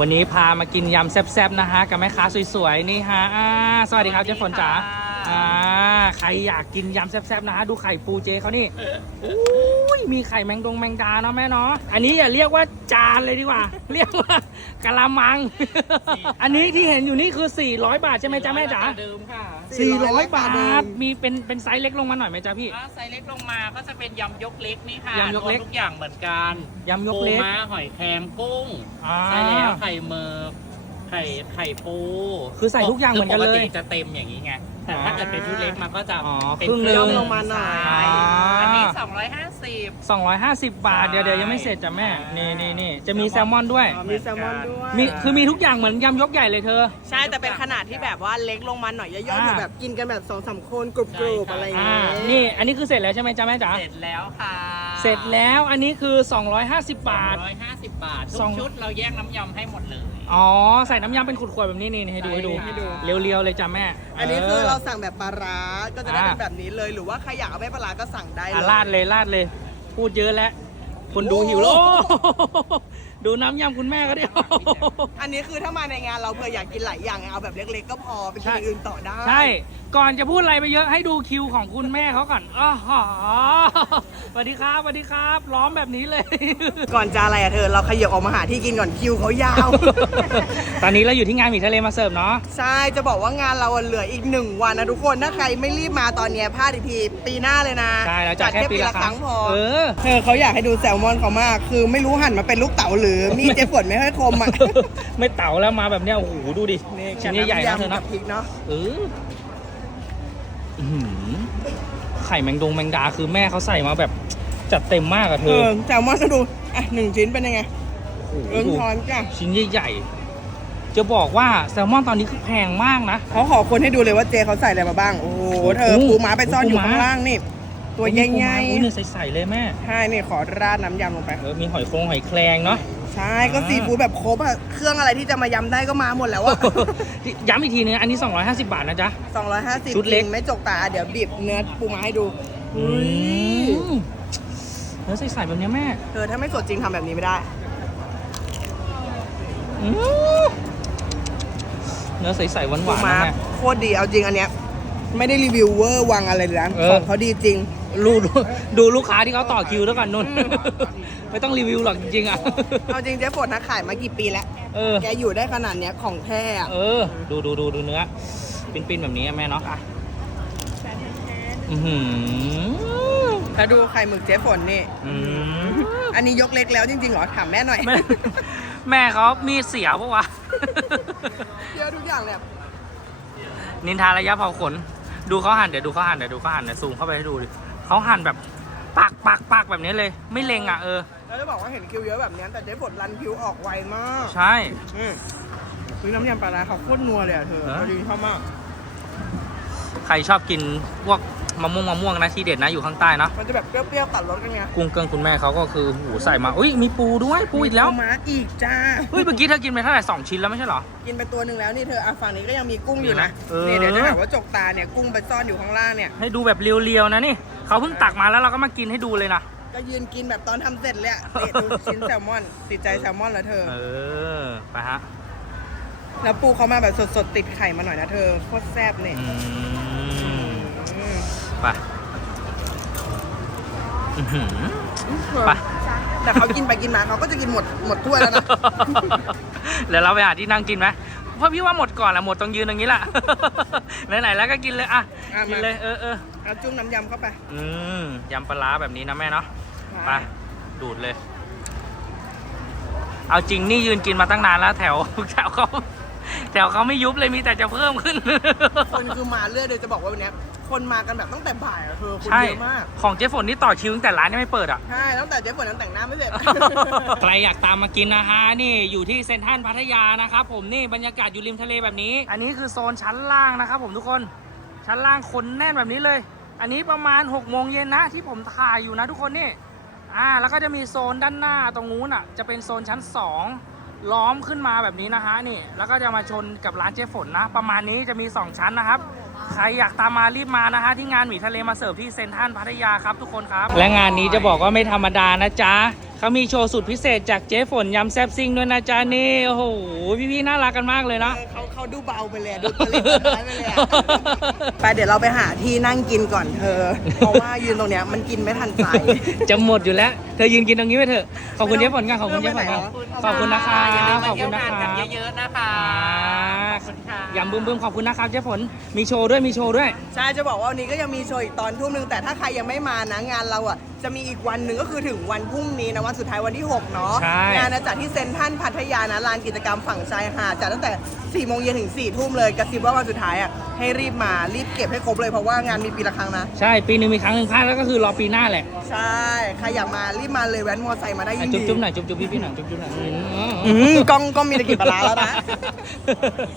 วันนี้พามากินยำแซ่บๆนะฮะกับแม่ค้าสวยๆนี่ฮะอ่าสวัสดีครับเจ๊ฝนจ๋า อ่าใครอยากกินยำแซ่บๆนะฮะดูไข่ปูเจ๊เขานี่อุ้ยมีไข่แมงดงแมงดาเนาะแม่เนาะอันนี้อย่าเรียกว่าจานเลยดีกว่า เรียกว่ากะละมัง อันนี้ที่เห็นอยู่นี่คือ 400 บาทใช่ไหมจ๊ะแม่จ๋าเดิมค่ะ400 บาทมีเป็นเป็นไซส์เล็กลงมาหน่อยไหมจ๊ะพี่ ถ้าไซส์เล็กลงมาก็จะเป็นยำยกเล็กนี่ค่ะยำยกเล็ก รวมทุกอย่างเหมือนกันยำยกเล็กปูม้าหอยแครงกุ้งอ่า ใช่แล้วไข่เมิร์ ไข่ไข่ปูคือใส่ทุกอย่างเหมือนกันเลยปกติจะเต็มอย่างนี้ไงแต่ถ้าเกิดเป็นชุดเล็กมันก็จะอ๋อเป็นครึ่งหนึ่งย่อมลงมาหน่อย ใช่อ่าอันนี้ 250 250 บาท เดี๋ยวเดี๋ยวยังไม่เสร็จจ้ะแม่ นี่นี่นี่จะมีแซลมอนด้วยมีแซลมอนด้วยมีคือมีทุกอย่างเหมือนยำยกใหญ่เลยเธอ ใช่แต่เป็นขนาดที่แบบว่าเล็กลงมาหน่อยย่อยๆอ่าคือแบบกินกันแบบสองสามคนกรุบกรุบอะไรอย่างอ่า เงี้ยนี่ อันนี้คือเสร็จแล้วใช่ไหมจ๊ะแม่จ๋า เสร็จแล้วค่ะเสร็จแล้ว อันนี้คือ 250 บาท150 บาทสทุอกงชุดเราแยกน้ำยำให้หมดเลย อ๋อ ใส่น้ำยำเป็นขวดๆแบบนี้นี่ให้ดูให้ดูให้ดู เรียวๆเลยจ้ะแม่อันนี้คือเราสั่งแบบปลาร้าก็จะได้อ่าเป็นแบบนี้เลย หรือว่าใครอยากเอาไม่ปลาร้าก็สั่งได้เลอะย ลาดเลยลาดเลย พูดเยอะแล้ว คนดูโอ้หิวแล้วโอ้ ดูน้ำยำคุณแม่ก็ดิ อันนี้คือถ้ามาในงานเราเผื่ออยากกินหลายอย่างไงเอาแบบเล็กๆก็พอไปกินอย่างอื่นต่อได้ใช่ ก่อนจะพูดอะไรไปเยอะให้ดูคิวของคุณแม่เขาก่อนอ๋อสวัสดีครับสวัสดีครับ ล้อมแบบนี้เลย ก่อนจะอะไรอะเธอ เราขยับออกมาหาที่กินก่อนคิวเขายาว ตอนนี้เราอยู่ที่งานหมีทะเลมาเสิร์ฟเนาะ ใช่ จะบอกว่างานเราอะเหลืออีกหนึ่งวันนะทุกคน ถ้าใครไม่รีบมาตอนเนี้ยพลาดอีกทีปีหน้าเลยนะใช่เราจัดแค่ปีละครั้งพอ เออ เธอเขาอยากให้ดูแซลมอนเขามาก คือไม่รู้หั่นมาเป็นลูกเต๋าหรือมีดเจ๊ฝนไม่ค่อยคมอะไม่เต่าแล้วมาแบบเนี้ยโอ้โหดูดิชิ้นใหญ่ๆนะเธอกัเนาะบพริกเนาะเอออื้อหือไข่แมงดงแมงดาคือแม่เขาใส่มาแบบจัดเต็มมากอะเธเอออแซลมอนก็ดูอะหนึ่งชิ้นเป็นยังไงโอ้โหเอิงดูทอนจ้ะชิ้นใหญ่ๆจะบอกว่าแซลมอนตอนนี้คือแพงมากนะเขาขอคนให้ดูเลยว่าเจเขาใส่อะไรมาบ้าง โอ้โหเธอโอ้โหปูม้าไปซ่อนอยู่ปูม้าข้างล่างนี่ ตัวใหญ่อุ้ยเนี่ยใสๆเลยแม่ๆใช่นี่ขอราดน้ำยำลงไปเออมีหอยโครงหอยแครงเนาะ ใช่ก็อ่าซีฟู้ดแบบครบอะเครื่องอะไรที่จะมายำได้ก็มาหมดแล้วอะ ย้ำอีกทีนึงอันนี้ 250 บาทนะจ๊ะ 250ชุดเล็กจริงไม่จกตาเดี๋ยวบีบเนื้อปูม้าให้ดูอือุ้ยมเนื้อใสๆแบบเนี้ยแม่เธอถ้าไม่สดจริงทำแบบนี้ไม่ได้ อืมเนื้อใสๆหปูวานๆม้านะแม่ โคตรดีเอาจริงอันเนี้ยไม่ได้รีวิวเวอร์วังอะไรเลยนะเออ ของเขาดีจริง ดูดูดูลูกค้าที่เขาต่อคิวแล้วกันนุ่น ไม่ต้องรีวิวหรอกจริงๆอะ เอาจริงเจ๊ฝนนะขายมากี่ปีแล้ว เออ แกอยู่ได้ขนาดเนี้ยของแท้อะเออ ดูดูดูดูเนื้อ ปิ้นๆแบบนี้อะแม่เนาะอือหือถ้าดูไข่หมึกเจ๊ฝนนี่ อืมอันนี้ยกเล็กแล้วจริงๆเหรอถามแม่หน่อย แม่แม่เขามีเสียปะวะ เยอะทุกอย่างเลยนินทาระยะเผาขน ดูเขาหั่นเดี๋ยวดูเขาหั่นเดี๋ยวดูเขาหั่นเดี๋ยวซูมเข้าไปให้ดูดิ เขาหั่นแบบปักปักปักแบบนี้เลย ไม่เล็งอะเออ แล้วจะบอกว่าเห็นคิวเยอะแบบเนี้ยแต่เจ๊ฝนรันคิวออกไวมากใช่ อืมคือน้ำยำปลาร้าเขาโคตรนัวเลยอะเธอเออ เราดีชอบมาก ใครชอบกินพวกมะม่วงมะม่วงนะที่เด็ดนะอยู่ข้างใต้เนาะมันจะแบบเปรี้ยวๆตัดรสกันไงกุ้งเกิ้งคุณแม่เขาก็คือหูใส่มาอุ้ยมีปูด้วยปูอีกแล้วมีม้าอีกจ้า เฮ้ยเมื่อกี้เธอกินไปเท่าไหร่สองชิ้นแล้วไม่ใช่เหรอ กินไปตัวหนึ่งแล้วนี่เธออะฝั่งนี้ก็ยังมีกุ้งอยู่นะ เออ นี่เดี๋ยวจะหาว่าจกตาเนี่ยกุ้งไปซ่อนอยู่ข้างล่างเนี่ย ให้ดูแบบเรียวๆนะนี่ เขาเพิ่งตักมาแล้วเราก็มากินให้ดูเลยนะ ก็ยืนกินแบบตอนทำเสร็จเลยอะนี่ดูชิ้นแซลมอนติดใจแซลมอนแล้วเธอ เออ ไปฮะแล้วปูเขามาแบบสดๆ ติดไข่มาหน่อยนะเธอโคตรแซ่บเนี่ยอืมอืมไปอื้อหือ ไป แต่เขากินไปกินมาเขาก็จะกินหมดหมดถ้วยแล้วนะแล้วเราไปหาที่นั่งกินไหมเพราะพี่ว่าหมดก่อนแหละหมดตรงยืนตรงนี้แหละ ไหนๆแล้วก็กินเลยอะอะกินมาเลยเออเออ เอาจุ่มน้ำยำเข้าไป อืมยำปลาร้าแบบนี้นะแม่เนาะไปดูดเลย เอาจริงนี่ยืนกินมาตั้งนานแล้วแถวแถวเขาแถวเขาไม่ยุบเลยมีแต่จะเพิ่มขึ้น คนคือมาเรื่อยเลยจะบอกว่าวันเนี้ยคนมากันแบบตั้งแต่บ่ายอะเธอคนใช่เยอะมาก ของเจ๊ฝนนี่ต่อคิวตั้งแต่ร้านยังไม่เปิดอะ ใช่ตั้งแต่เจ๊ฝนยังแต่งหน้าไม่เสร็จ ใครอยากตามมากินนะฮะนี่อยู่ที่เซ็นทรัลพัทยานะครับผมนี่บรรยากาศอยู่ริมทะเลแบบนี้ อันนี้คือโซนชั้นล่างนะครับผมทุกคน ชั้นล่างคนแน่นแบบนี้เลย อันนี้ประมาณ6กโมงเย็นนะที่ผมถ่ายอยู่นะทุกคนนี่อ่าแล้วก็จะมีโซนด้านหน้าตรงนู้นอะจะเป็นโซนชั้น 2 ล้อมขึ้นมาแบบนี้นะฮะนี่ แล้วก็จะมาชนกับร้านเจ๊ฝนนะ ประมาณนี้จะมี 2 ชั้นนะครับ ใครอยากตามมารีบมานะฮะที่งานหมีทะเลมาเสิร์ฟที่เซนทรัลพัทยาครับทุกคนครับ และงานนี้จะบอกว่าไม่ธรรมดานะจ๊ะเขามีโชว์สุดพิเศษจากเจ๊ฝนยำแซบซิงด้วยนะจ๊ะนี่โอ้โหพี่ๆน่ารักกันมากเลยนะเขา เขาดูเบาไปเลยอะดูตัวเล็กตัวน้อยไปเลยอะไปเดี๋ยวเราไปหาที่นั่งกินก่อนเธอ เพราะว่ายืนตรงเนี้ยมันกินไม่ทันใจ จะหมดอยู่แล้ว เธอยืนกินตรงนี้ไปเถอะ ขอบคุณเจ๊ฝนกันขอบคุณเจ๊ฝนกันขอบคุณค่ะขอบคุณนะคะอย่าลืมขมาอบเที่คุยวณนะงานคกันรับเยอะๆนะคะ อ่า ขอบคุณค่ะ ยำ บึ้มบึ้มขอบคุณนะครับเจ๊ฝนมีโชว์ด้วยมีโชว์ด้วย ใช่จะบอกว่าวันนี้ก็ยังมีโชว์อีกตอนทุ่มหนึ่งแต่ถ้าใครยังไม่มานะงานเราอะจะมีอีกวันหนึ่งก็คือถึงวันพรุ่งนี้นะวันสุดท้ายวันที่ 6 เนาะใช่ งานนะจัดที่เซ็นทรัลพัทยานะลานกิจกรรมฝั่งชายหาดจัดตั้งแต่4โมงเย็นถึง4ทุ่มเลยกระซิบว่าวันสุดท้ายอะให้รีบมารีบเก็บให้ครบเลยเพราะว่างานมีปีละครั้งนะ ใช่ปีหนึ่งมีครั้งหนึ่งพลาดแล้วก็คือรอปีหน้าแหละใช่ใครอยากมารีบมาเลยแว้นมอไซค์มาได้ยิ่งจุ๊บดีจุ๊บหน่อยจุ๊บจุ๊บพี่พี่หน่อยจุ๊บจุ๊บหน่อยอืม อืมกล้องกล้องมีแต่กลินปลาร้าแล้วนะ